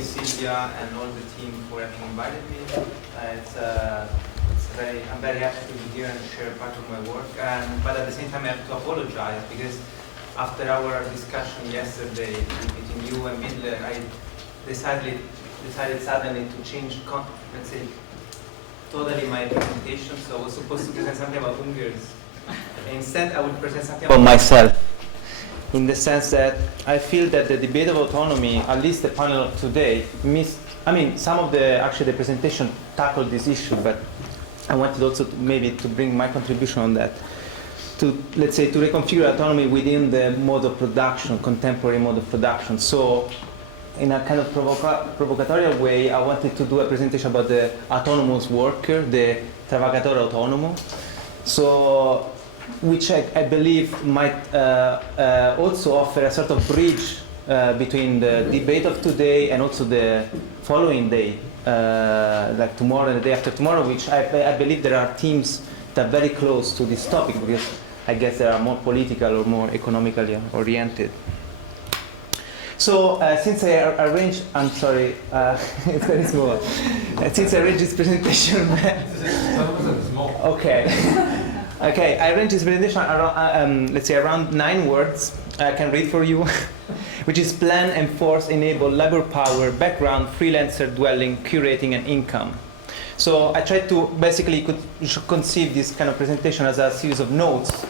Silvia and all the team for having invited me. I'm very happy to be here and share part of my work. But at the same time, I have to apologize because after our discussion yesterday between you and Midler, I decided suddenly to change, let's say, totally my presentation. So I was supposed to present something about Hungers. Instead, I would present something about myself, in the sense that I feel that the debate of autonomy, at least the panel of today, some of the presentation tackled this issue, but I wanted also to bring my contribution on that. Let's say, to reconfigure autonomy within the mode of production, contemporary mode of production. So, in a kind of provocatorial way, I wanted to do a presentation about the autonomous worker, the travagatore autonomo. So, which I believe might also offer a sort of bridge between the debate of today and also the following day, like tomorrow and the day after tomorrow, which I believe there are teams that are very close to this topic, because I guess they are more political or more economically oriented. So since I arranged, I'm sorry, it's very small. Since I arranged this presentation, okay. Okay, I arranged this presentation around, let's say, around 9 words. I can read for you, which is plan, enforce, enable, labor power, background, freelancer, dwelling, curating, and income. So I tried to basically conceive this kind of presentation as a series of notes.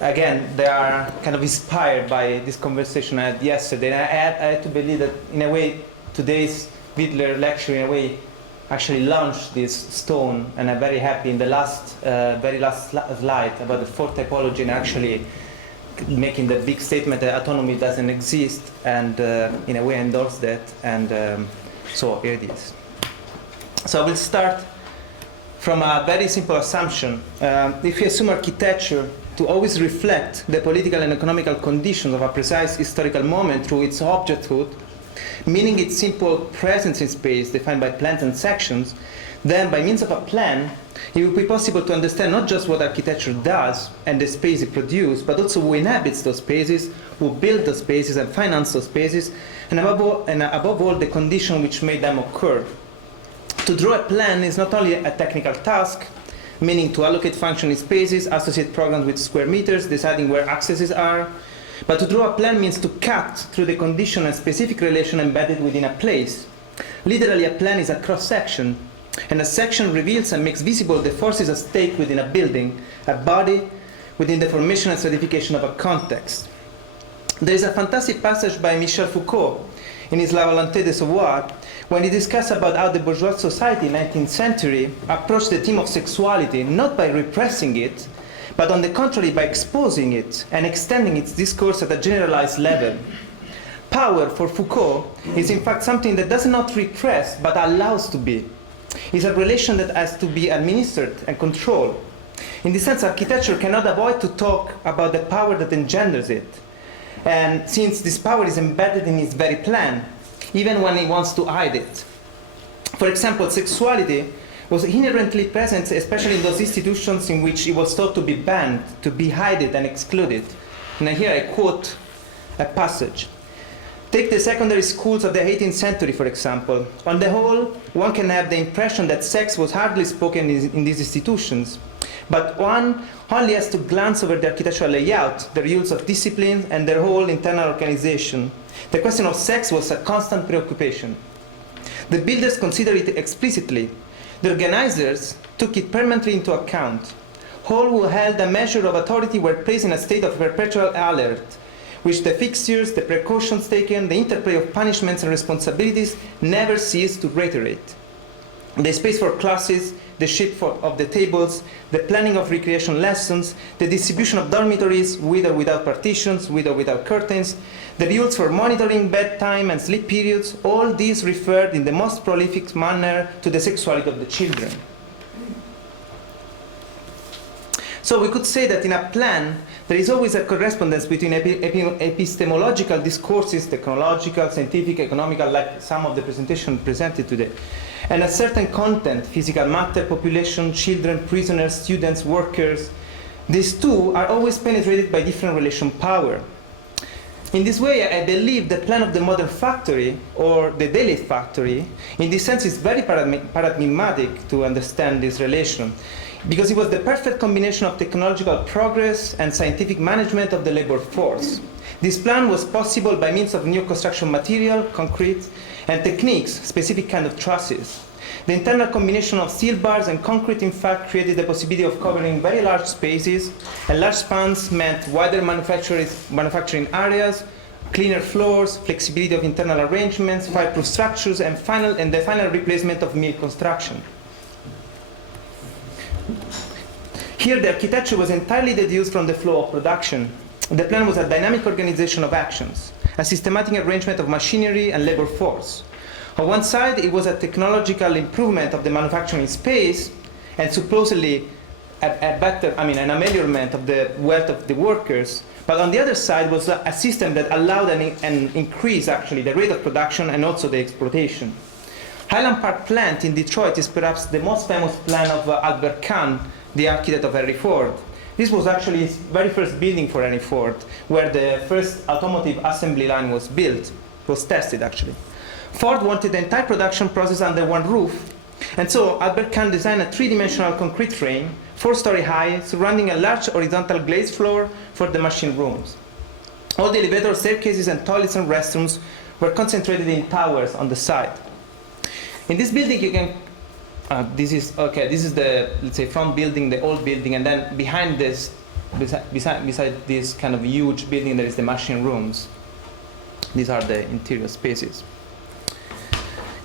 Again, they are kind of inspired by this conversation I had yesterday. And I had to believe that, in a way, today's Widler lecture, in a way, actually launched this stone, and I'm very happy in the very last slide about the fourth typology, and actually making the big statement that autonomy doesn't exist, and in a way endorse that, and so here it is. So I will start from a very simple assumption. If you assume architecture to always reflect the political and economical conditions of a precise historical moment through its objecthood, meaning its simple presence in space defined by plans and sections, then by means of a plan, it will be possible to understand not just what architecture does and the space it produces, but also who inhabits those spaces, who build those spaces and finance those spaces, and above all, the conditions which made them occur. To draw a plan is not only a technical task, meaning to allocate functioning spaces, associate programs with square meters, deciding where accesses are, but to draw a plan means to cut through the condition and specific relation embedded within a place. Literally, a plan is a cross-section, and a section reveals and makes visible the forces at stake within a building, a body, within the formation and stratification of a context. There is a fantastic passage by Michel Foucault in his La Volonté de Savoir, when he discusses about how the bourgeois society in the 19th century approached the theme of sexuality not by repressing it, but on the contrary, by exposing it and extending its discourse at a generalized level. Power, for Foucault, is in fact something that does not repress, but allows to be. It's a relation that has to be administered and controlled. In this sense, architecture cannot avoid to talk about the power that engenders it. And since this power is embedded in its very plan, even when it wants to hide it. For example, sexuality was inherently present, especially in those institutions in which it was thought to be banned, to be hidden and excluded. And here I quote a passage. Take the secondary schools of the 18th century, for example. On the whole, one can have the impression that sex was hardly spoken in these institutions, but one only has to glance over the architectural layout, the rules of discipline, and their whole internal organization. The question of sex was a constant preoccupation. The builders considered it explicitly. The organizers took it permanently into account. All who held a measure of authority were placed in a state of perpetual alert, which the fixtures, the precautions taken, the interplay of punishments and responsibilities never ceased to reiterate. The space for classes, the shape of the tables, the planning of recreation lessons, the distribution of dormitories with or without partitions, with or without curtains, the rules for monitoring bedtime and sleep periods, all these referred in the most prolific manner to the sexuality of the children. So we could say that in a plan, there is always a correspondence between epistemological discourses, technological, scientific, economical, like some of the presentation presented today, and a certain content, physical matter, population, children, prisoners, students, workers. These two are always penetrated by different relation power. In this way, I believe the plan of the modern factory, or the daily factory, in this sense is very paradigmatic to understand this relation, because it was the perfect combination of technological progress and scientific management of the labor force. This plan was possible by means of new construction material, concrete, and techniques, specific kind of trusses. The internal combination of steel bars and concrete, in fact, created the possibility of covering very large spaces, and large spans meant wider manufacturing areas, cleaner floors, flexibility of internal arrangements, fireproof structures, and the final replacement of mill construction. Here, the architecture was entirely deduced from the flow of production. The plan was a dynamic organization of actions, a systematic arrangement of machinery and labor force. On one side, it was a technological improvement of the manufacturing space, and supposedly an amelioration of the wealth of the workers. But on the other side was a system that allowed an increase, actually, the rate of production and also the exploitation. Highland Park plant in Detroit is perhaps the most famous plan of Albert Kahn, the architect of Henry Ford. This was actually his very first building for Henry Ford, where the first automotive assembly line was built, was tested actually. Ford wanted the entire production process under one roof, and so Albert Kahn designed a three-dimensional concrete frame, 4-story high, surrounding a large horizontal glazed floor for the machine rooms. All the elevators, staircases, and toilets and restrooms were concentrated in towers on the side. In this building, you can this is the, let's say, front building, the old building, and then behind this, beside this kind of huge building, there is the machine rooms. These are the interior spaces.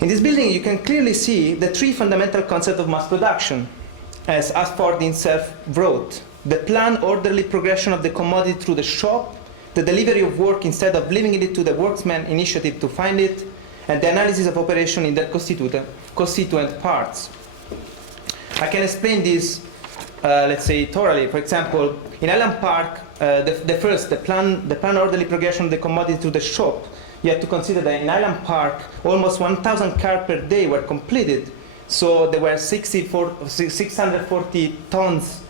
In this building, you can clearly see the three fundamental concepts of mass production, as Ford himself wrote: the planned orderly progression of the commodity through the shop, the delivery of work instead of leaving it to the workman's initiative to find it, and the analysis of operation in their constituent parts. I can explain this, let's say, thoroughly. For example, in Highland Park, the plan orderly progression of the commodity to the shop, you have to consider that in Highland Park, almost 1,000 cars per day were completed. So there were 640 tons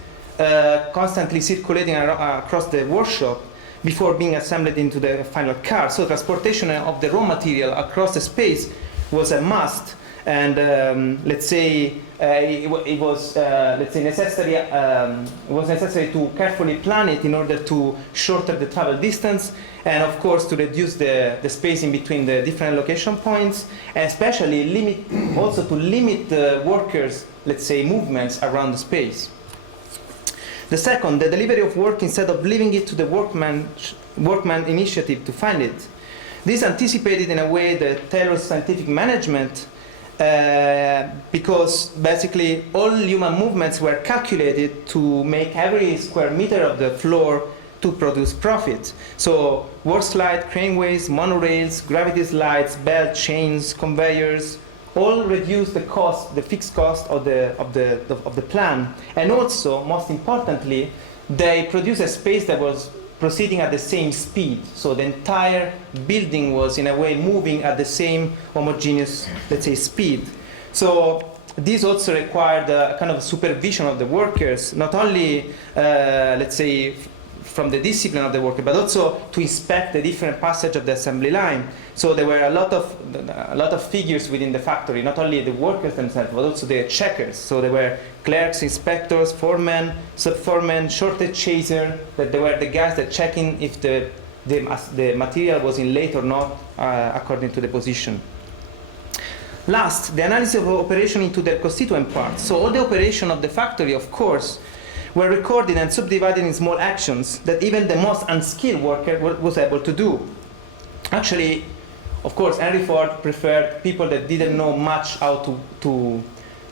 constantly circulating across the workshop before being assembled into the final car. So transportation of the raw material across the space was a must, and let's say it was necessary to carefully plan it in order to shorten the travel distance, and of course to reduce the spacing between the different location points, and especially limit the workers', let's say, movements around the space. The second, the delivery of work instead of leaving it to the workman initiative to find it. This anticipated in a way the Taylor's scientific management, because basically all human movements were calculated to make every square meter of the floor to produce profit. So work slide, craneways, monorails, gravity slides, belt chains, conveyors, all reduce the cost, the fixed cost of the plan, and also, most importantly, they produce a space that was proceeding at the same speed. So the entire building was, in a way, moving at the same homogeneous, let's say, speed. So this also required a kind of supervision of the workers, not only, let's say, from the discipline of the worker, but also to inspect the different passage of the assembly line. So there were a lot of figures within the factory, not only the workers themselves, but also the checkers. So there were clerks, inspectors, foremen, sub-foremen, shortage chaser, that they were the guys that checking if the material was inlaid or not, according to the position. Last, the analysis of operation into their constituent parts. So all the operation of the factory, of course, were recorded and subdivided in small actions that even the most unskilled worker was able to do. Actually, of course, Henry Ford preferred people that didn't know much how to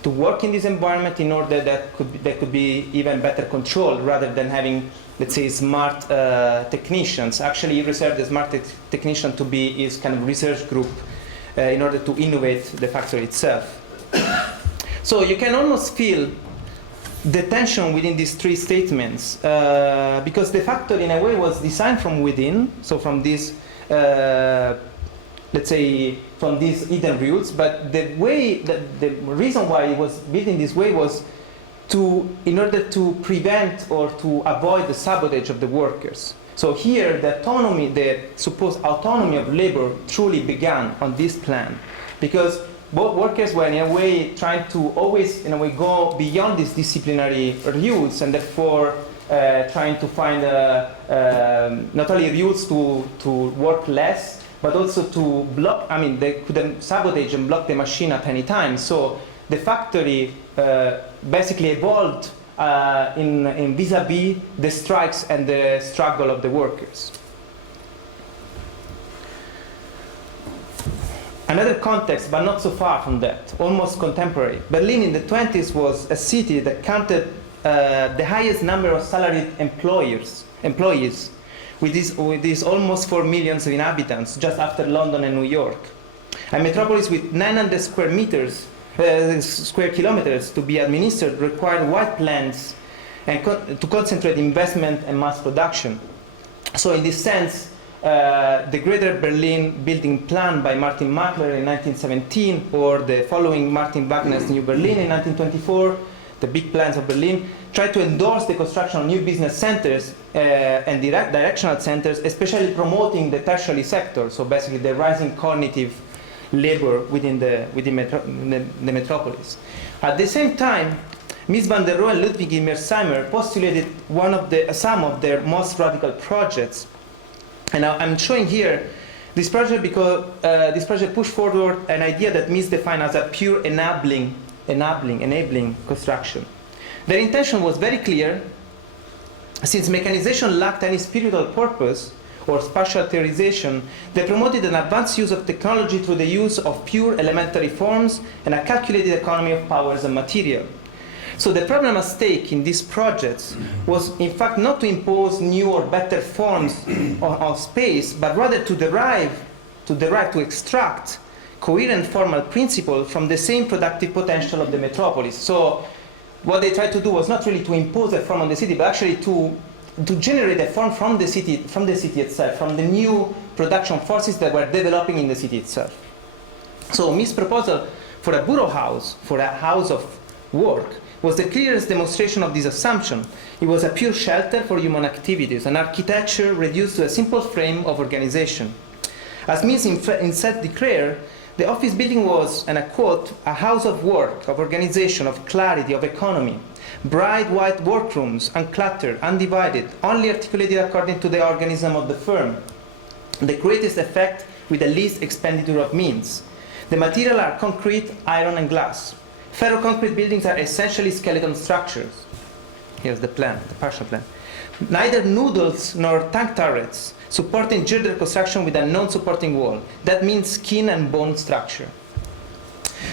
work in this environment, in order that could be even better controlled, rather than having, let's say, smart technicians. Actually, he reserved the smart technician to be his kind of research group in order to innovate the factory itself. So you can almost feel the tension within these three statements, because the factory in a way was designed from within, so from this, let's say, from these hidden roots, but the reason why it was built in this way was in order to prevent or to avoid the sabotage of the workers. So here, the autonomy, the supposed autonomy of labor truly began on this plan, because both workers were in a way trying to always, in a way, go beyond these disciplinary rules, and therefore trying to find not only rules to work less, but also to block, I mean, they could sabotage and block the machine at any time. So the factory basically evolved in vis-a-vis the strikes and the struggle of the workers. Another context, but not so far from that, almost contemporary. Berlin in the 20s was a city that counted the highest number of salaried employees, with these almost 4 million inhabitants, just after London and New York. A metropolis with 900 square kilometers to be administered required wide plans and to concentrate investment and mass production. So in this sense, the Greater Berlin Building Plan by Martin Mackler in 1917, or the following Martin Wagner's New Berlin in 1924, the big plans of Berlin, tried to endorse the construction of new business centers and directional centers, especially promoting the tertiary sector, so basically the rising cognitive labor within the metropolis. At the same time, Mies van der Rohe and Ludwig Mearsheimer postulated some of their most radical projects. And I'm showing here this project because this project pushed forward an idea that Mies defined as a pure enabling construction. Their intention was very clear. Since mechanization lacked any spiritual purpose or spatial theorization, they promoted an advanced use of technology through the use of pure elementary forms and a calculated economy of powers and material. So the problem at stake in these projects was in fact not to impose new or better forms of space, but rather to extract coherent formal principles from the same productive potential of the metropolis. So what they tried to do was not really to impose a form on the city, but actually to generate a form from the city itself, from the new production forces that were developing in the city itself. So Mies' proposal for a borough house, for a house of work, was the clearest demonstration of this assumption. It was a pure shelter for human activities, an architecture reduced to a simple frame of organization. As Mies instead declared, the office building was, and I quote, a house of work, of organization, of clarity, of economy. Bright white workrooms, uncluttered, undivided, only articulated according to the organism of the firm. The greatest effect with the least expenditure of means. The material are concrete, iron, and glass. Ferroconcrete buildings are essentially skeleton structures. Here's the plan, the partial plan. Neither noodles nor tank turrets, supporting girder construction with a non-supporting wall. That means skin and bone structure.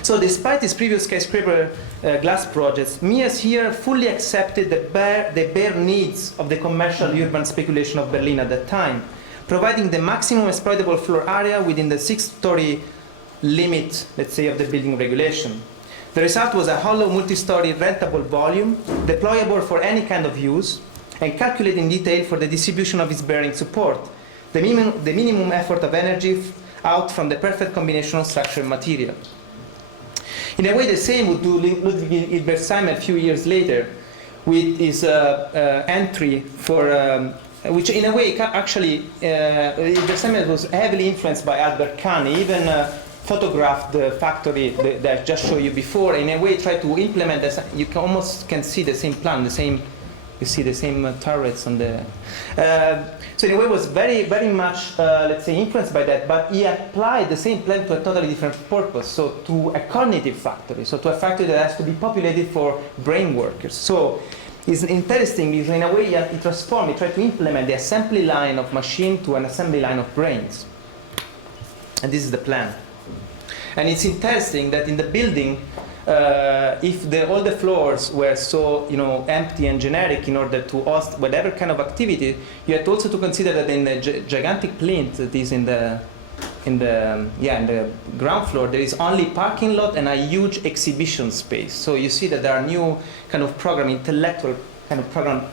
So despite his previous skyscraper glass projects, Mies here fully accepted the bare needs of the commercial urban speculation of Berlin at that time, providing the maximum exploitable floor area within the 6-story limit, let's say, of the building regulation. The result was a hollow multi-story rentable volume, deployable for any kind of use, and calculated in detail for the distribution of its bearing support, the minimum effort of energy out from the perfect combination of structure and material. In a way, the same would do Ludwig Mearsheimer a few years later with his entry for, which in a way actually, Mearsheimer was heavily influenced by Albert Kahn. He even photographed the factory that I just showed you before. In a way, tried to implement this. You can almost see the same plan, you see the same turrets on the. So in a way, it was very, very much, let's say, influenced by that. But he applied the same plan to a totally different purpose. So to a cognitive factory. So to a factory that has to be populated for brain workers. So it's interesting because in a way, he transformed. He tried to implement the assembly line of machine to an assembly line of brains. And this is the plan. And it's interesting that in the building, if all the floors were so empty and generic in order to host whatever kind of activity, you had also to consider that in the gigantic plinth that is in the ground floor, there is only parking lot and a huge exhibition space. So you see that there are new kind of program, intellectual kind of program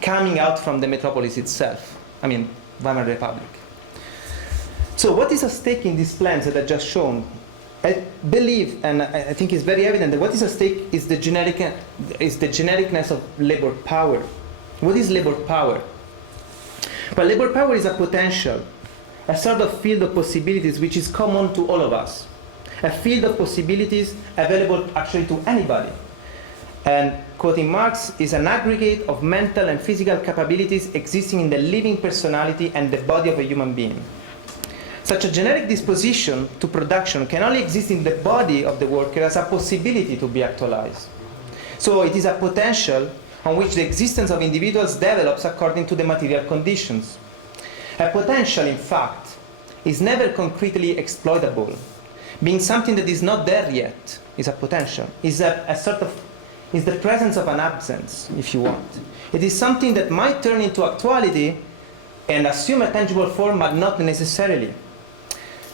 coming out from the metropolis itself. I mean, Weimar Republic. So what is at stake in these plans that I just shown? I believe, and I think it's very evident, that what is at stake is the genericness of labor power. What is labor power? But labor power is a potential, a sort of field of possibilities which is common to all of us. A field of possibilities available actually to anybody. And quoting Marx, is an aggregate of mental and physical capabilities existing in the living personality and the body of a human being. Such a generic disposition to production can only exist in the body of the worker as a possibility to be actualized. So it is a potential on which the existence of individuals develops according to the material conditions. A potential, in fact, is never concretely exploitable. Being something that is not there yet is a potential, is is the presence of an absence, if you want. It is something that might turn into actuality and assume a tangible form, but not necessarily.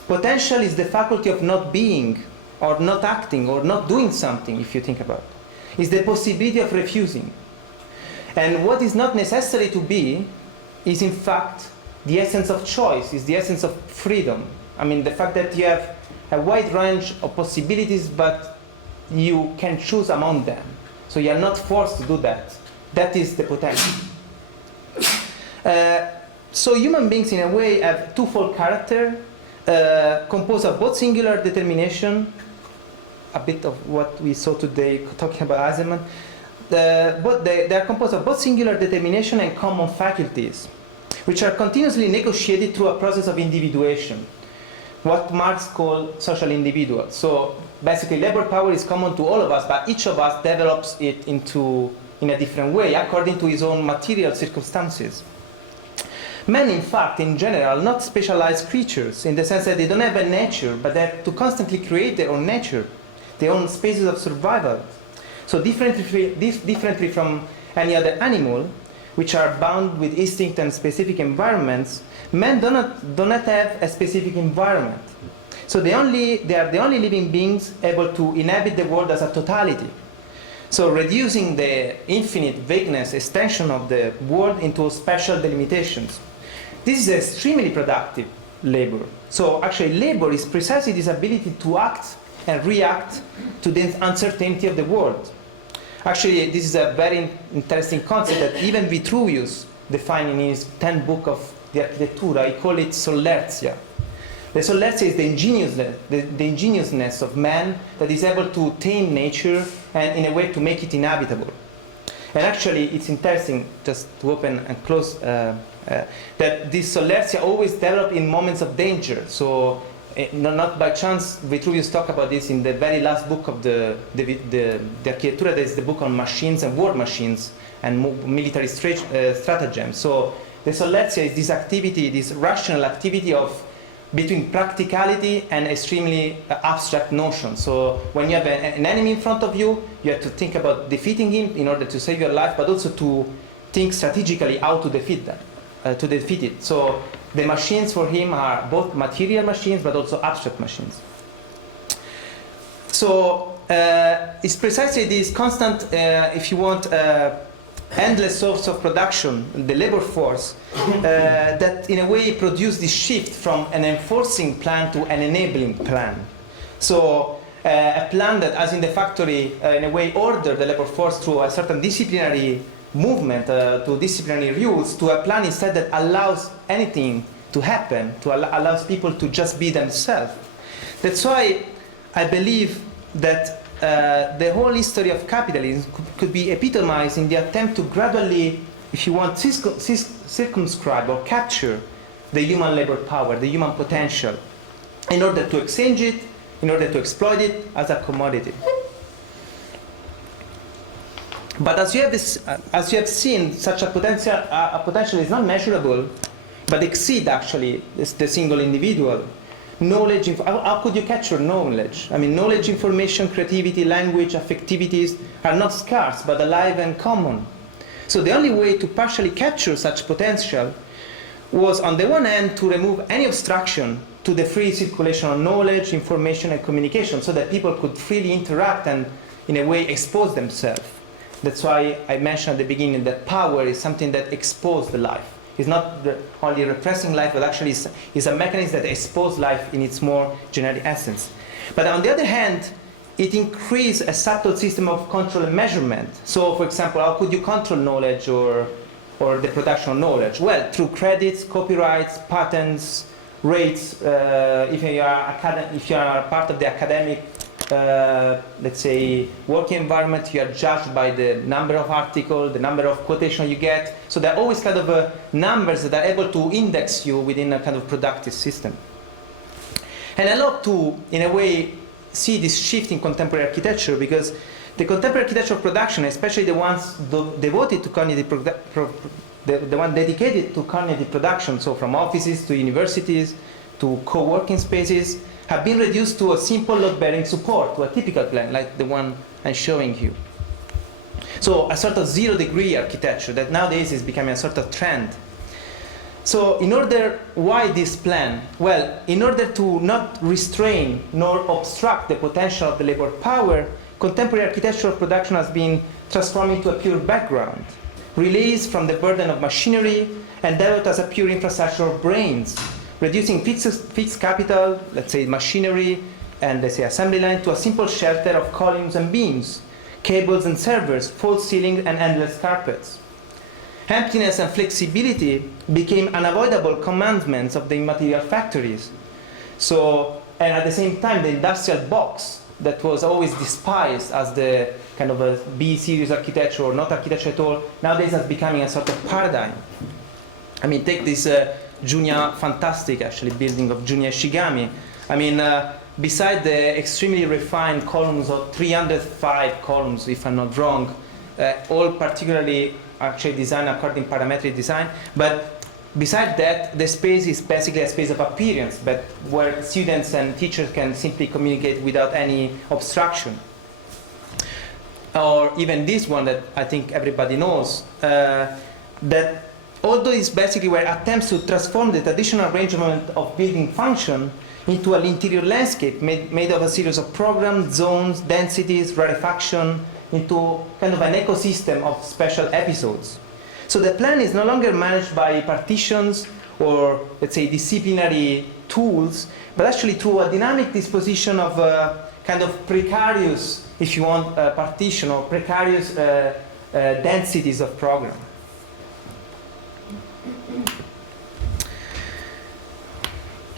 Potential is the faculty of not being, or not acting, or not doing something, if you think about it. It's the possibility of refusing. And what is not necessary to be is, in fact, the essence of choice, is the essence of freedom. I mean, the fact that you have a wide range of possibilities, but you can choose among them. So you are not forced to do that. That is the potential. So human beings, in a way, have twofold character, composed of both singular determination, a bit of what we saw today talking about Eisenman, but they are composed of both singular determination and common faculties, which are continuously negotiated through a process of individuation, what Marx called social individual. So basically labor power is common to all of us, but each of us develops it in a different way according to his own material circumstances. Men, in fact, in general, are not specialized creatures in the sense that they don't have a nature, but they have to constantly create their own nature, their own spaces of survival. So differently from any other animal, which are bound with instinct and specific environments, men do not have a specific environment. So they are the only living beings able to inhabit the world as a totality. So reducing the infinite vagueness, extension of the world into special delimitations. This is extremely productive labor. So actually labor is precisely this ability to act and react to the uncertainty of the world. Actually, this is a very interesting concept that even Vitruvius defined in his 10th book of the Architettura. He called it solertia. The solertia is the ingeniousness of man that is able to tame nature and in a way to make it inhabitable. And actually, it's interesting, just to open and close, that this solertia always develop in moments of danger. So not by chance, Vitruvius talked about this in the very last book of the Architettura. There is the book on machines and war machines and military stratagems. So the solertia is this activity, this rational activity of between practicality and extremely abstract notions. So when you have an enemy in front of you, you have to think about defeating him in order to save your life, but also to think strategically how to defeat them, to defeat it. So the machines for him are both material machines, but also abstract machines. So it's precisely this constant, if you want, endless source of production, the labor force, that in a way produced this shift from an enforcing plan to an enabling plan. So a plan that, as in the factory, in a way ordered the labor force through a certain disciplinary movement, to disciplinary rules, to a plan instead that allows anything to happen, allows people to just be themselves. That's why I believe that the whole history of capitalism could be epitomized in the attempt to gradually, if you want, circumscribe or capture the human labor power, the human potential, in order to exchange it, in order to exploit it as a commodity. But as you have seen, such a potential is not measurable, but exceed actually the single individual. Knowledge, how could you capture knowledge? I mean, knowledge, information, creativity, language, affectivities are not scarce, but alive and common. So the only way to partially capture such potential was, on the one hand, to remove any obstruction to the free circulation of knowledge, information, and communication, so that people could freely interact and, in a way, expose themselves. That's why I mentioned at the beginning that power is something that exposes the life. It's not only repressing life, but actually is a mechanism that exposes life in its more generic essence. But on the other hand, it increased a subtle system of control and measurement. So, for example, how could you control knowledge or or the production of knowledge? Well, through credits, copyrights, patents, rates. If you are part of the academic, let's say, working environment, you are judged by the number of articles, the number of quotation you get. So there are always kind of numbers that are able to index you within a kind of productive system. And I love to, in a way, see this shift in contemporary architecture, because the contemporary architecture of production, especially the ones devoted to cognitive the one dedicated to cognitive production, so from offices to universities to co-working spaces, have been reduced to a simple load-bearing support, to a typical plan like the one I'm showing you. So a sort of zero-degree architecture that nowadays is becoming a sort of trend. So why this plan? Well, in order to not restrain nor obstruct the potential of the labor power, contemporary architecture of production has been transformed into a pure background, released from the burden of machinery and developed as a pure infrastructure of brains, reducing fixed capital, let's say machinery, and let's say assembly line, to a simple shelter of columns and beams, cables and servers, false ceiling and endless carpets. Emptiness and flexibility became unavoidable commandments of the immaterial factories. So, and at the same time, the industrial box that was always despised as the kind of a B-series architecture or not architecture at all, nowadays is becoming a sort of paradigm. I mean, take this Junya, fantastic actually, building of Junya Shigami. I mean, beside the extremely refined columns of 305 columns, if I'm not wrong, all particularly actually designed according to parametric design, but besides that, the space is basically a space of appearance, but where students and teachers can simply communicate without any obstruction. Or even this one that I think everybody knows, that although it's basically were attempts to transform the traditional arrangement of building function into an interior landscape made of a series of programs, zones, densities, rarefaction, into kind of an ecosystem of special episodes. So the plan is no longer managed by partitions or, let's say, disciplinary tools, but actually through a dynamic disposition of kind of precarious, if you want, partition or precarious densities of program.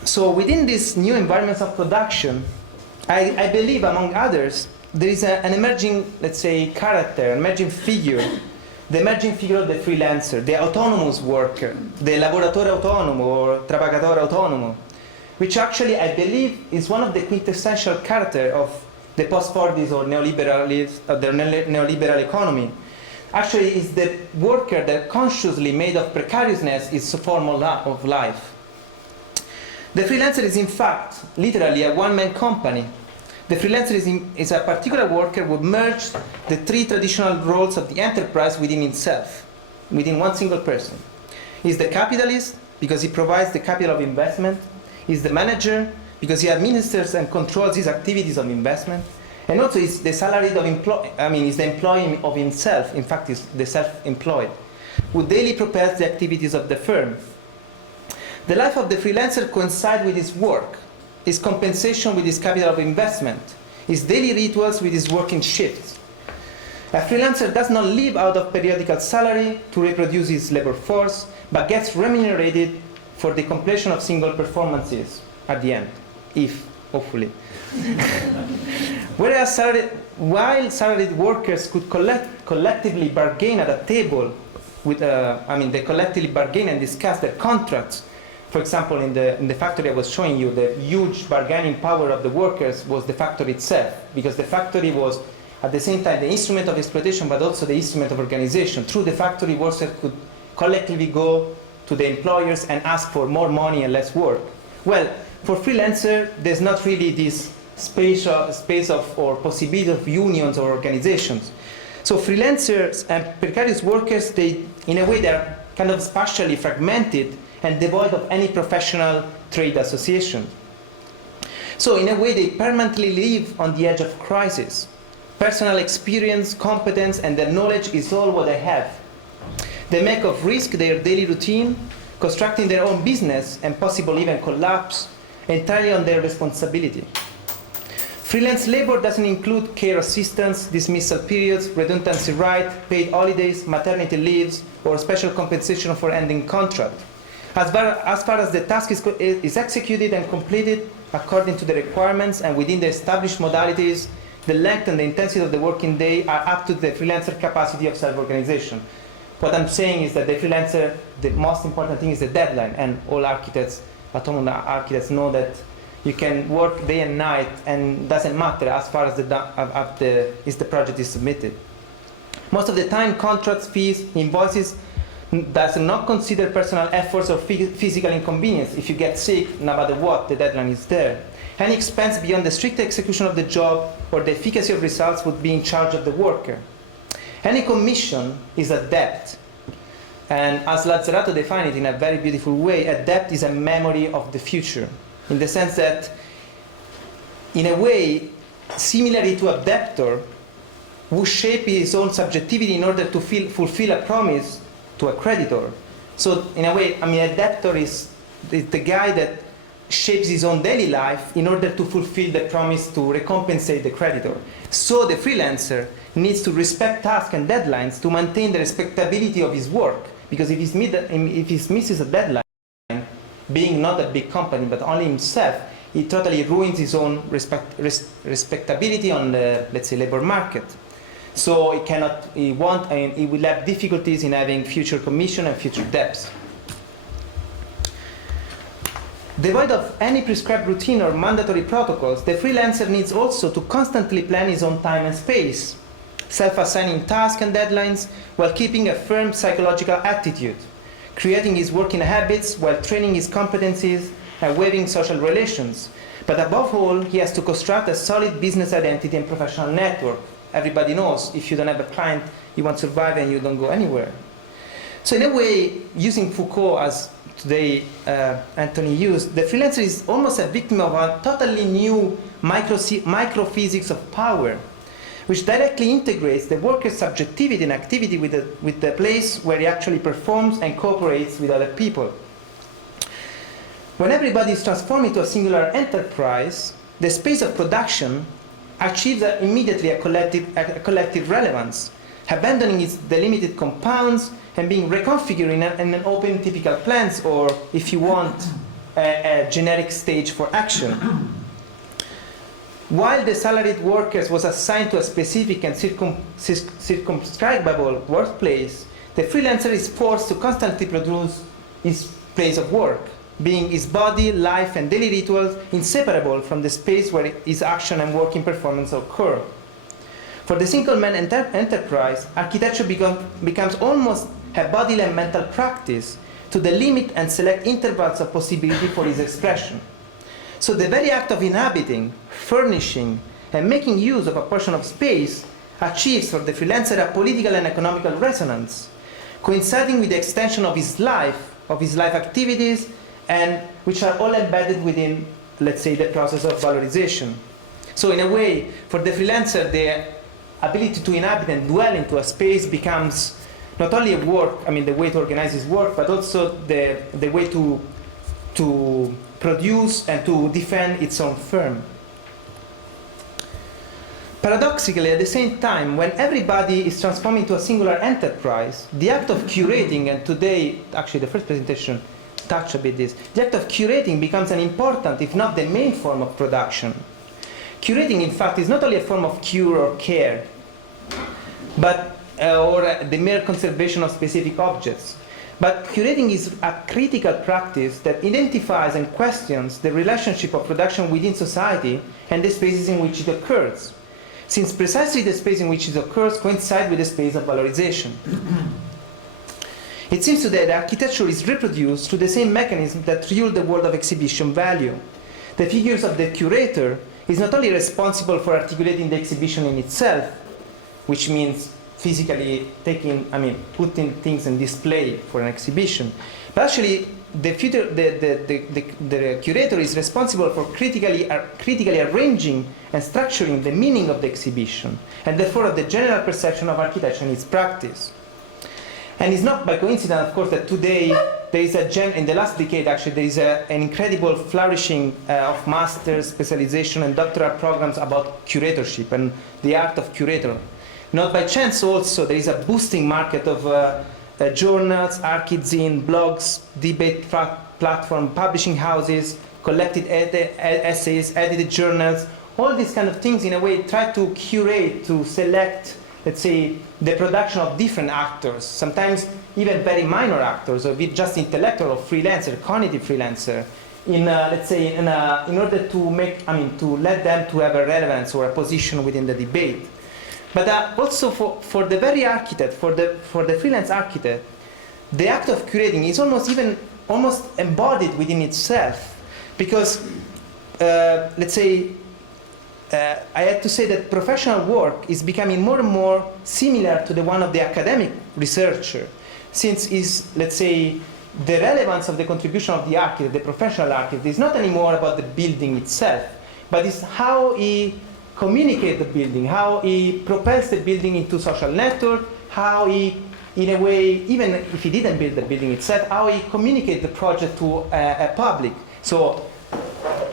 So within these new environments of production, I believe, among others, there is an emerging, let's say, character, emerging figure, the emerging figure of the freelancer, the autonomous worker, the lavoratore autonomo or trapagatore autonomo, which actually I believe is one of the quintessential character of the post-40s or neoliberal economy. Actually, is the worker that consciously made of precariousness is a form of life. The freelancer is in fact literally a one-man company. The freelancer is a particular worker who merged the three traditional roles of the enterprise within himself, within one single person. He's the capitalist because he provides the capital of investment. He's the manager because he administers and controls his activities of investment. And also he's the salaried of he's the employee of himself. In fact, he's the self-employed, who daily prepares the activities of the firm. The life of the freelancer coincides with his work, his compensation with his capital of investment, his daily rituals with his working shifts. A freelancer does not live out of periodical salary to reproduce his labor force, but gets remunerated for the completion of single performances at the end, hopefully. Whereas while salaried workers could collectively bargain at a table with, they collectively bargain and discuss their contracts. For example, in the factory I was showing you, the huge bargaining power of the workers was the factory itself, because the factory was at the same time the instrument of exploitation, but also the instrument of organization. Through the factory, workers could collectively go to the employers and ask for more money and less work. Well, for freelancer, there's not really this space of or possibility of unions or organizations. So freelancers and precarious workers, in a way, they're kind of spatially fragmented and devoid of any professional trade association. So in a way, they permanently live on the edge of crisis. Personal experience, competence, and their knowledge is all what they have. They make of risk their daily routine, constructing their own business and possible even collapse entirely on their responsibility. Freelance labor doesn't include care assistance, dismissal periods, redundancy right, paid holidays, maternity leaves, or special compensation for ending contract. As far as the task is executed and completed according to the requirements and within the established modalities, the length and the intensity of the working day are up to the freelancer capacity of self-organization. What I'm saying is that the freelancer, the most important thing is the deadline, and all architects, autonomous architects know that you can work day and night and doesn't matter as far as the project is submitted. Most of the time, contracts, fees, invoices does not consider personal efforts or physical inconvenience. If you get sick, no matter what, the deadline is there. Any expense beyond the strict execution of the job or the efficacy of results would be in charge of the worker. Any commission is a debt. And as Lazzarato defined it in a very beautiful way, a debt is a memory of the future, in the sense that, in a way, similarly to a debtor who shapes his own subjectivity in order to fulfill a promise to a creditor. So, in a way, I mean, a debtor is the guy that shapes his own daily life in order to fulfill the promise to recompensate the creditor. So the freelancer needs to respect tasks and deadlines to maintain the respectability of his work, because if he misses a deadline, being not a big company but only himself, he totally ruins his own respectability on the, let's say, labor market. So he will have difficulties in having future commission and future debts. Devoid of any prescribed routine or mandatory protocols, the freelancer needs also to constantly plan his own time and space, self-assigning tasks and deadlines while keeping a firm psychological attitude, creating his working habits while training his competencies and weaving social relations. But above all, he has to construct a solid business identity and professional network. Everybody knows if you don't have a client, you won't survive and you don't go anywhere. So in a way, using Foucault as today Anthony used, the freelancer is almost a victim of a totally new microphysics of power, which directly integrates the worker's subjectivity and activity with the place where he actually performs and cooperates with other people. When everybody is transformed into a singular enterprise, the space of production achieves immediately a collective relevance, abandoning its delimited compounds and being reconfigured in an open typical plans, or, if you want, a generic stage for action. While the salaried workers was assigned to a specific and circumscribable workplace, the freelancer is forced to constantly produce his place of work, being his body, life, and daily rituals inseparable from the space where his action and working performance occur. For the single-man enterprise, architecture becomes almost a bodily and mental practice to delimit and select intervals of possibility for his expression. So the very act of inhabiting, furnishing, and making use of a portion of space achieves for the freelancer a political and economical resonance, coinciding with the extension of his life activities, and which are all embedded within, let's say, the process of valorization. So in a way, for the freelancer, the ability to inhabit and dwell into a space becomes not only a work, I mean the way to organize his work, but also the way to produce and to defend its own firm. Paradoxically, at the same time, when everybody is transformed into a singular enterprise, the act of curating, and today, actually the first presentation touched a bit this, the act of curating becomes an important, if not the main form of production. Curating, in fact, is not only a form of cure or care, but or the mere conservation of specific objects. But curating is a critical practice that identifies and questions the relationship of production within society and the spaces in which it occurs, since precisely the space in which it occurs coincides with the space of valorization. It seems today that architecture is reproduced through the same mechanism that ruled the world of exhibition value. The figures of the curator is not only responsible for articulating the exhibition in itself, which means physically putting things in display for an exhibition, but actually the curator is responsible for critically arranging and structuring the meaning of the exhibition, and therefore of the general perception of architecture and its practice. And it's not by coincidence, of course, that today in the last decade, actually, there is an incredible flourishing of master's, specialization, and doctoral programs about curatorship and the art of curator. Not by chance, also, there is a boosting market of journals, archizine, blogs, debate platform, publishing houses, collected essays, edited journals, all these kind of things, in a way, try to curate, to select, let's say, the production of different actors, sometimes even very minor actors, or just intellectual or freelancer, cognitive freelancer, let's say, in order to to let them to have a relevance or a position within the debate. But also for the very architect, for the freelance architect, the act of curating is almost embodied within itself, because let's say, I had to say that professional work is becoming more and more similar to the one of the academic researcher, since let's say, the relevance of the contribution of the architect, the professional architect, is not anymore about the building itself, but it's how he communicates the building, how he propels the building into social network, how he, in a way, even if he didn't build the building itself, how he communicates the project to a public. So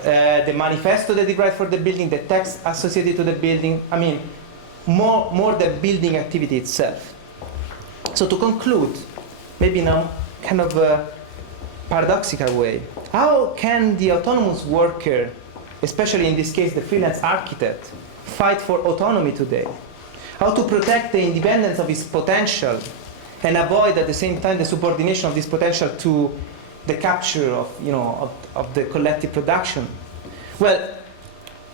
the manifesto that he writes for the building, the text associated to the building, more the building activity itself. So to conclude, maybe in a kind of a paradoxical way, how can the autonomous worker, especially in this case the freelance architect, fight for autonomy today? How to protect the independence of his potential and avoid at the same time the subordination of this potential to the capture of the collective production? Well,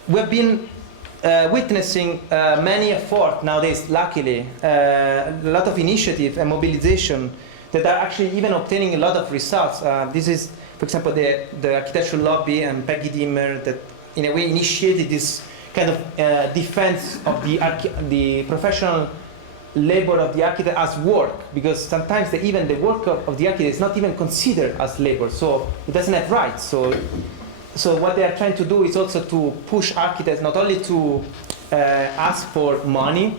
we've been witnessing many efforts nowadays, luckily, a lot of initiative and mobilization that are actually even obtaining a lot of results. This is, for example, the architectural lobby and Peggy Dimmer that in a way initiated this kind of defense of the professional labor of the architect as work, because sometimes even the work of the architect is not even considered as labor, so it doesn't have rights. So what they are trying to do is also to push architects not only to ask for money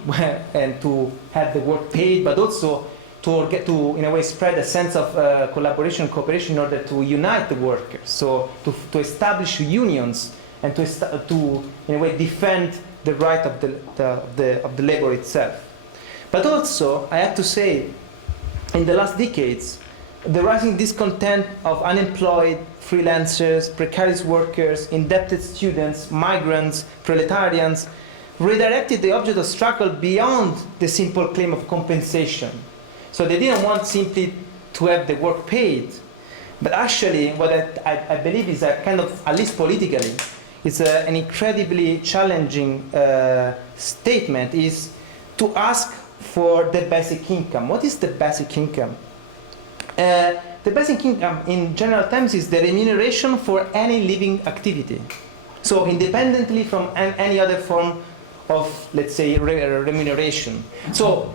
and to have the work paid, but also to in a way spread a sense of collaboration, cooperation in order to unite the workers. So to establish unions and to in a way defend the right of the labor itself. But also, I have to say, in the last decades, the rising discontent of unemployed, freelancers, precarious workers, indebted students, migrants, proletarians, redirected the object of struggle beyond the simple claim of compensation. So they didn't want simply to have the work paid, but actually what I believe is a kind of, at least politically, it's an incredibly challenging statement, is to ask for the basic income. What is the basic income? The basic income, in general terms, is the remuneration for any living activity. So independently from any other form of, let's say, remuneration. So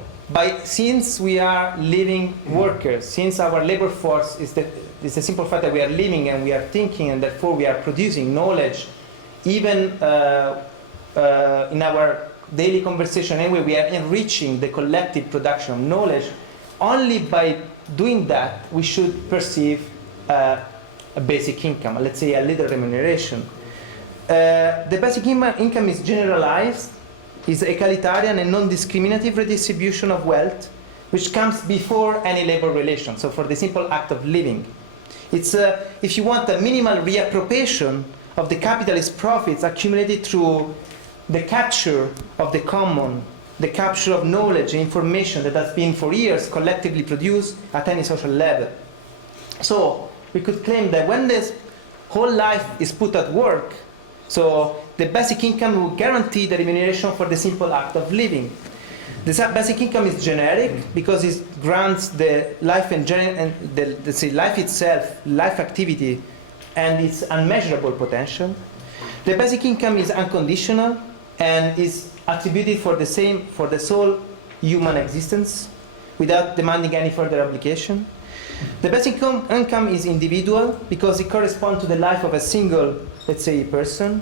since we are living workers, since our labor force is the simple fact that we are living and we are thinking and therefore we are producing knowledge, even in our daily conversation anyway, we are enriching the collective production of knowledge. Only by doing that, we should perceive a basic income, let's say a little remuneration. The basic income is generalized, is egalitarian and non-discriminative redistribution of wealth, which comes before any labor relation, so for the simple act of living. It's, if you want, a minimal reappropriation of the capitalist profits accumulated through the capture of the common, the capture of knowledge and information that has been for years collectively produced at any social level. So we could claim that when this whole life is put at work, so the basic income will guarantee the remuneration for the simple act of living. The basic income is generic because it grants the life and the life itself, life activity, and its unmeasurable potential. The basic income is unconditional and is attributed for the sole human existence without demanding any further obligation. The basic income is individual because it corresponds to the life of a single, let's say, person.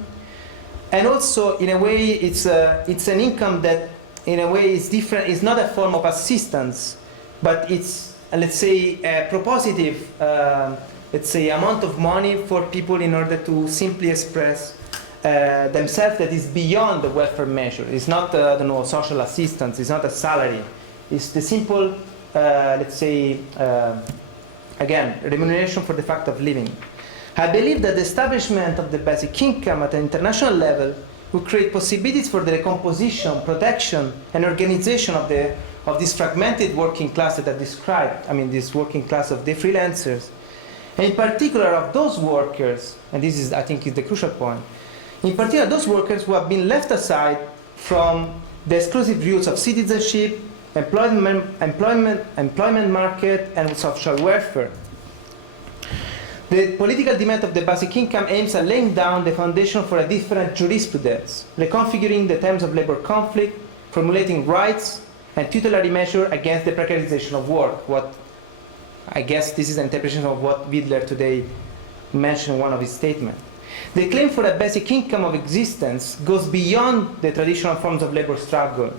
And also, in a way, it's an income that, in a way, is different. It's not a form of assistance, but it's let's say, a propositive, let's say, amount of money for people in order to simply express themselves that is beyond the welfare measure. It's not, I don't know, social assistance. It's not a salary. It's the simple, let's say, again, remuneration for the fact of living. I believe that the establishment of the basic income at an international level will create possibilities for the recomposition, protection, and organization of this fragmented working class that I described. I mean, this working class of the freelancers, and in particular of those workers, and this is, I think, is the crucial point, in particular those workers who have been left aside from the exclusive rules of citizenship, employment market, and social welfare. The political demand of the basic income aims at laying down the foundation for a different jurisprudence, reconfiguring the terms of labor conflict, formulating rights, and tutelary measure against the precarization of work. What I guess this is an interpretation of what Widler today mentioned in one of his statements. The claim for a basic income of existence goes beyond the traditional forms of labor struggle,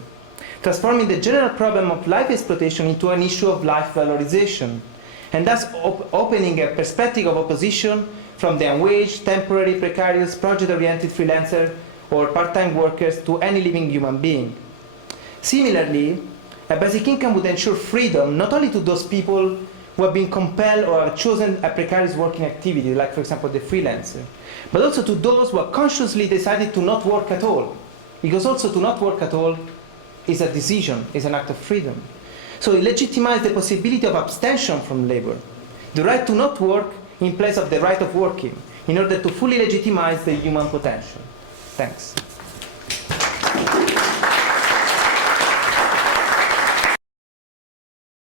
transforming the general problem of life exploitation into an issue of life valorization, and thus opening a perspective of opposition from the unwaged, temporary, precarious, project-oriented freelancer or part-time workers to any living human being. Similarly, a basic income would ensure freedom not only to those people who have been compelled or have chosen a precarious working activity, like, for example, the freelancer, but also to those who have consciously decided to not work at all, because also to not work at all is a decision, is an act of freedom. So it legitimizes the possibility of abstention from labor, the right to not work in place of the right of working, in order to fully legitimize the human potential. Thanks.